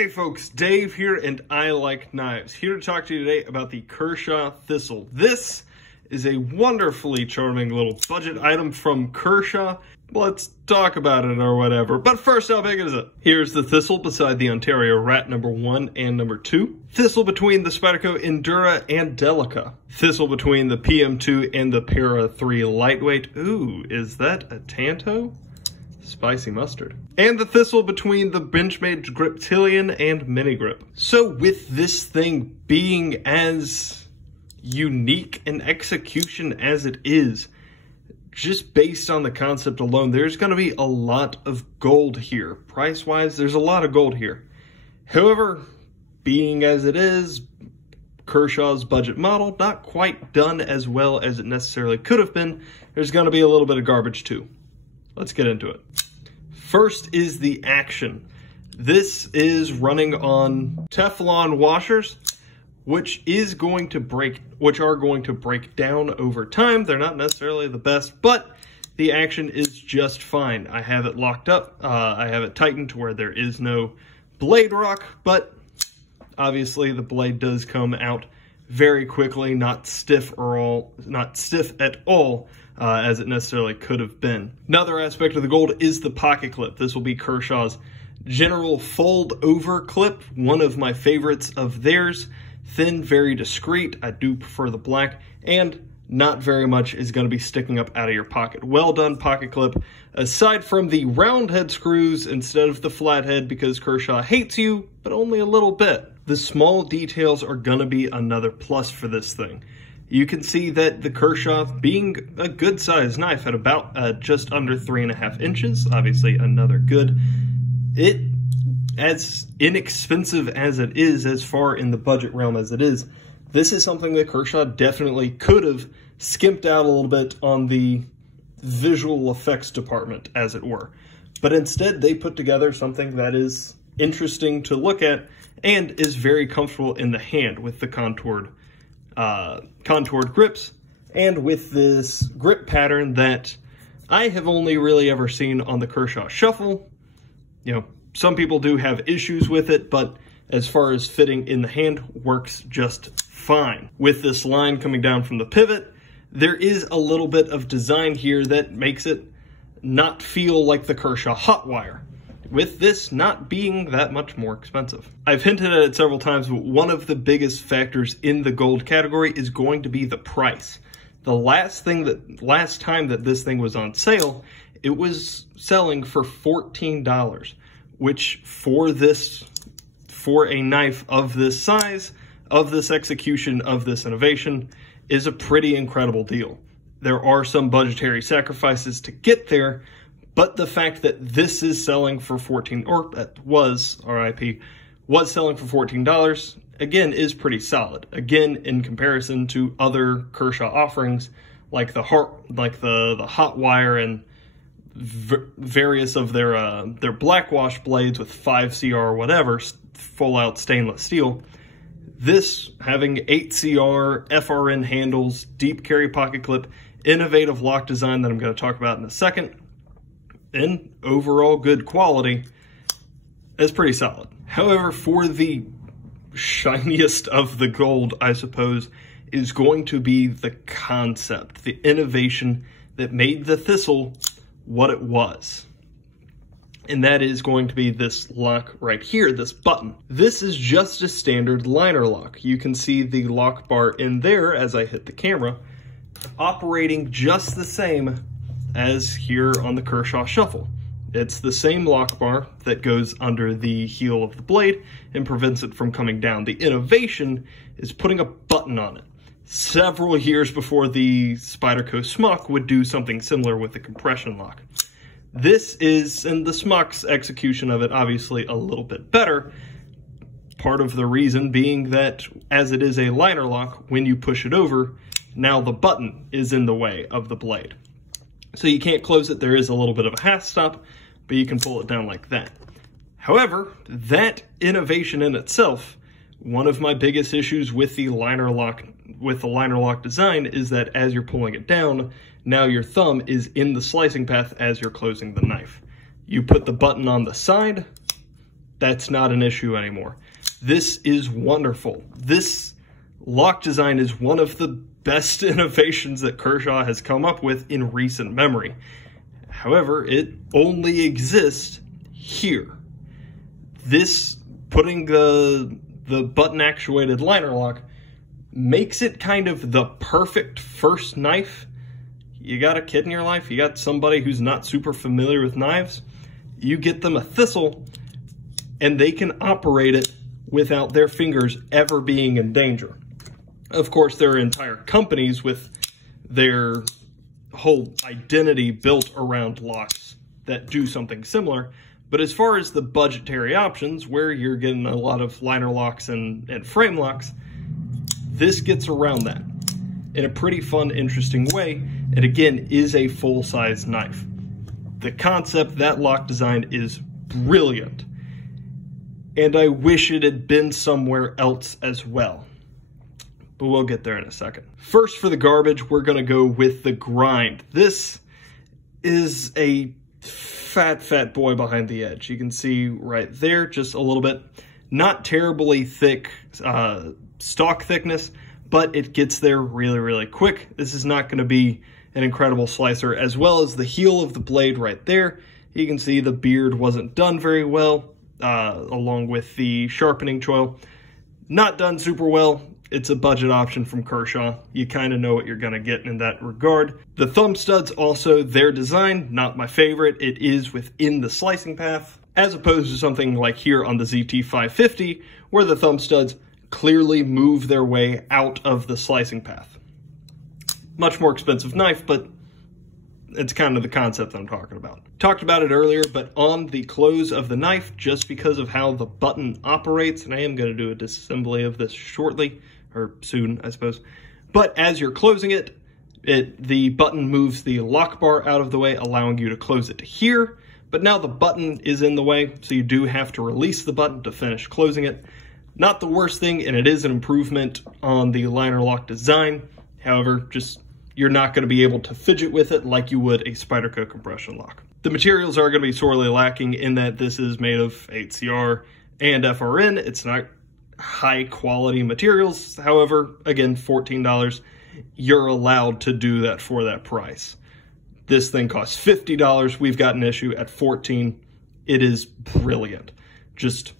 Hey folks, Dave here, and I like knives. Here to talk to you today about the Kershaw Thistle. This is a wonderfully charming little budget item from Kershaw. Let's talk about it or whatever. But first, how big is it? Here's the Thistle beside the Ontario Rat #1 and #2. Thistle between the Spyderco Endura and Delica. Thistle between the PM2 and the Para 3 Lightweight. Ooh, is that a Tanto? Spicy mustard. And the Thistle between the Benchmade Griptilian and Mini Grip. So with this thing being as unique in execution as it is, just based on the concept alone, there's going to be a lot of gold here. Price-wise, there's a lot of gold here. However, being as it is, Kershaw's budget model, not quite done as well as it necessarily could have been. There's going to be a little bit of garbage too. Let's get into it. First is the action. This is running on Teflon washers, which are going to break down over time. They're not necessarily the best, but the action is just fine. I have it locked up. I have it tightened to where there is no blade rock, but obviously the blade does come out very quickly, not stiff at all. As it necessarily could have been. Another aspect of the gold is the pocket clip. This will be Kershaw's general fold over clip, one of my favorites of theirs. Thin, very discreet. I do prefer the black, and not very much is going to be sticking up out of your pocket. Well done pocket clip, aside from the round head screws instead of the flat head, because Kershaw hates you, but only a little bit. The small details are going to be another plus for this thing. You can see that the Kershaw, being a good sized knife at about just under 3.5 inches, obviously another good, it, as inexpensive as it is, as far in the budget realm as it is, this is something that Kershaw definitely could have skimped out a little bit on the visual effects department, as it were. But instead, they put together something that is interesting to look at and is very comfortable in the hand with the contoured grips, and with this grip pattern that I have only really ever seen on the Kershaw Shuffle. You know, some people do have issues with it, but as far as fitting in the hand, works just fine. With this line coming down from the pivot, there is a little bit of design here that makes it not feel like the Kershaw Hotwire, with this not being that much more expensive. I've hinted at it several times, but one of the biggest factors in the gold category is going to be the price. The last time that this thing was on sale, it was selling for $14, which for a knife of this size, of this execution, of this innovation, is a pretty incredible deal. There are some budgetary sacrifices to get there, but the fact that this is selling for was selling for $14, again, is pretty solid. Again, in comparison to other Kershaw offerings, like the Hotwire and various of their black wash blades with 5CR or whatever, full out stainless steel. This having 8CR, FRN handles, deep carry pocket clip, innovative lock design that I'm going to talk about in a second, and overall good quality, is pretty solid. However, for the shiniest of the gold, I suppose, is going to be the concept, the innovation that made the Thistle what it was. And that is going to be this lock right here, this button. This is just a standard liner lock. You can see the lock bar in there as I hit the camera, operating just the same as here on the Kershaw Shuffle. It's the same lock bar that goes under the heel of the blade and prevents it from coming down. The innovation is putting a button on it. Several years before the Spyderco Smuck would do something similar with the compression lock. This is, and the Smuck's execution of it, obviously a little bit better. Part of the reason being that as it is a liner lock, when you push it over, now the button is in the way of the blade. So you can't close it. There is a little bit of a half stop, but you can pull it down like that. However, that innovation in itself, one of my biggest issues with the liner lock design is that as you're pulling it down, now your thumb is in the slicing path as you're closing the knife. You put the button on the side, That's not an issue anymore. This is wonderful. This lock design is one of the best innovations that Kershaw has come up with in recent memory. However, it only exists here. This, putting the button actuated liner lock, makes it kind of the perfect first knife. You got a kid in your life, you got somebody who's not super familiar with knives, you get them a Thistle, and they can operate it without their fingers ever being in danger. Of course, there are entire companies with their whole identity built around locks that do something similar, but as far as the budgetary options, where you're getting a lot of liner locks and frame locks, this gets around that in a pretty fun, interesting way, and again, is a full-size knife. The concept, that lock design, is brilliant, and I wish it had been somewhere else as well. But we'll get there in a second. First, for the garbage, we're gonna go with the grind. This is a fat boy behind the edge. You can see right there, just a little bit. Not terribly thick stock thickness, but it gets there really quick. This is not gonna be an incredible slicer, as well as the heel of the blade right there. You can see the beard wasn't done very well, along with the sharpening choil. Not done super well. It's a budget option from Kershaw. You kind of know what you're going to get in that regard. The thumb studs, also their design, not my favorite. It is within the slicing path, as opposed to something like here on the ZT550, where the thumb studs clearly move their way out of the slicing path. Much more expensive knife, but it's kind of the concept that I'm talking about. Talked about it earlier, but on the close of the knife, just because of how the button operates, and I am going to do a disassembly of this shortly, or soon, I suppose. But as you're closing it, the button moves the lock bar out of the way, allowing you to close it to here. But now the button is in the way, so you do have to release the button to finish closing it. Not the worst thing, and it is an improvement on the liner lock design. However, just you're not going to be able to fidget with it like you would a Spyderco compression lock. The materials are going to be sorely lacking in that this is made of 8CR and FRN. It's not high quality materials. However, again, $14, you're allowed to do that for that price. This thing costs $50. We've got an issue at $14. It is brilliant. Just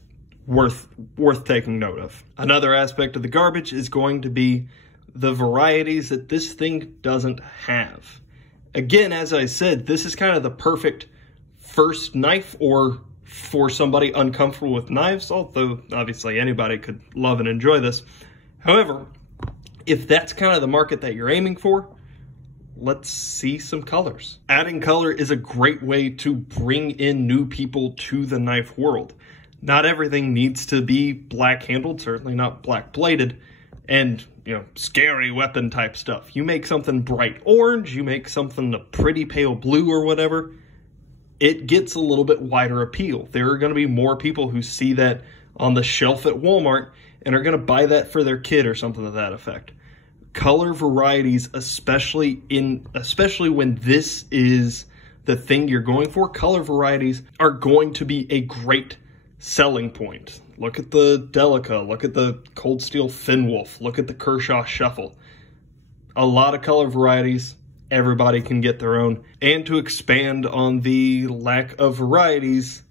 worth taking note of. Another aspect of the garbage is going to be the varieties that this thing doesn't have. Again, as I said, this is kind of the perfect first knife, or for somebody uncomfortable with knives, although obviously anybody could love and enjoy this. However, if that's kind of the market that you're aiming for, let's see some colors. Adding color is a great way to bring in new people to the knife world. Not everything needs to be black handled, certainly not black bladed, and scary weapon type stuff. You make something bright orange, you make something a pretty pale blue or whatever, it gets a little bit wider appeal. There are going to be more people who see that on the shelf at Walmart and are going to buy that for their kid or something to that effect. Color varieties, especially when this is the thing you're going for, color varieties are going to be a great selling point. Look at the Delica, look at the Cold Steel Finwolf, look at the Kershaw Shuffle. A lot of color varieties, everybody can get their own. And to expand on the lack of varieties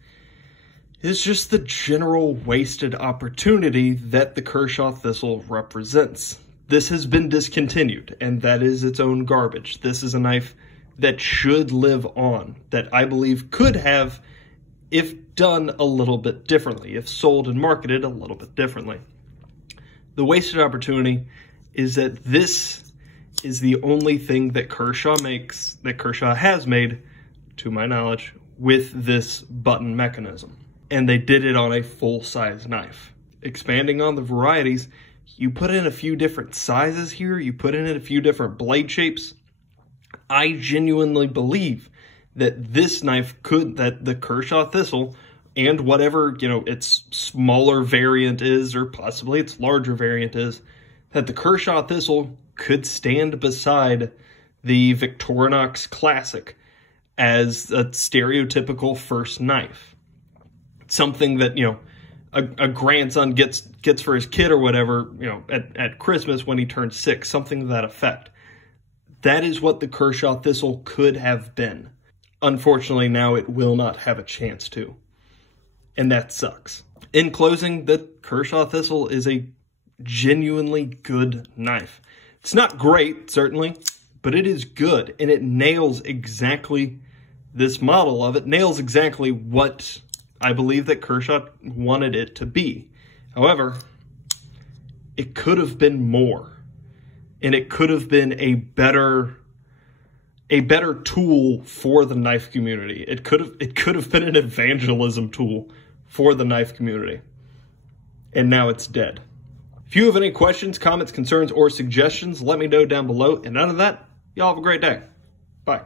is just the general wasted opportunity that the Kershaw Thistle represents. This has been discontinued, and that is its own garbage. This is a knife that should live on, that I believe could have, if done a little bit differently, if sold and marketed a little bit differently. The wasted opportunity is that this is the only thing that Kershaw makes, that Kershaw has made, to my knowledge, with this button mechanism. And they did it on a full-size knife. Expanding on the varieties, you put in a few different sizes here, you put in a few different blade shapes. I genuinely believe that this knife that the Kershaw Thistle, and whatever, its smaller variant is, or possibly its larger variant is, that the Kershaw Thistle could stand beside the Victorinox Classic as a stereotypical first knife. something that, you know, a grandson gets for his kid or whatever, you know, at Christmas when he turns 6, something to that effect. That is what the Kershaw Thistle could have been. Unfortunately, now it will not have a chance to. And that sucks. In closing, the Kershaw Thistle is a genuinely good knife. It's not great, certainly, but it is good. And it nails exactly, this model of it nails exactly what I believe that Kershaw wanted it to be. However, it could have been more. And it could have been a better tool for the knife community. It could have been an evangelism tool for the knife community. And now it's dead. If you have any questions, comments, concerns, or suggestions, let me know down below. And out of that, y'all have a great day. Bye.